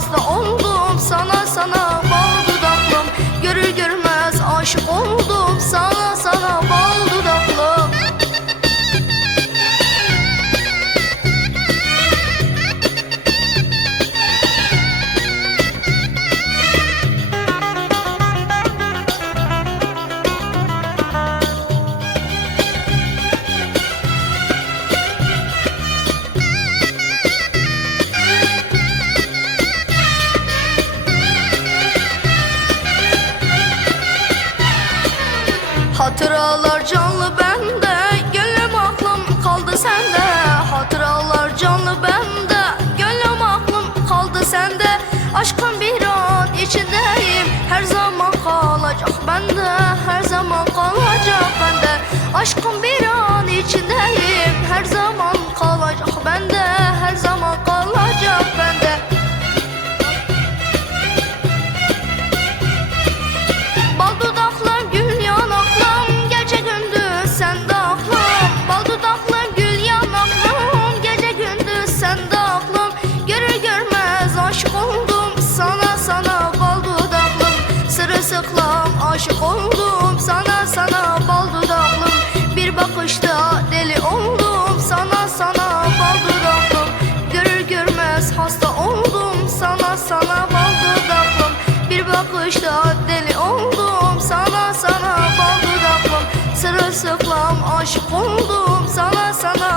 hasta oldum sana sana bal dudaklım. Görür görmez aşık oldum sana sana bal dudaklım. Hatıralar canlı bende, gönlüm aklım kaldı sende. Hatıralar canlı bende, gönlüm aklım kaldı sende. Aşkın bir an içindeyim, her zaman kalacak bende, her zaman kalacak bende. Aşkın bir an içindeyim, her zaman kalacak bende, her zaman kalacak bende. Bal dudaklarım gül yanaklarım, gece gündüz sende aklım. Bal dudaklarım gül yanaklarım, gece gündüz sende aklım. Görür görmez aşık oldum sana sana bal dudaklım. Sırılsıklam aşık oldum sana sana bal dudaklım. Bir bakışta deli oldum sana sana bal dudaklım. Görür görmez hasta oldum sana sana bal dudaklım. Bir bakışta deli oldum sana sana bal dudaklım. Sırılsıklam aşık oldum sana sana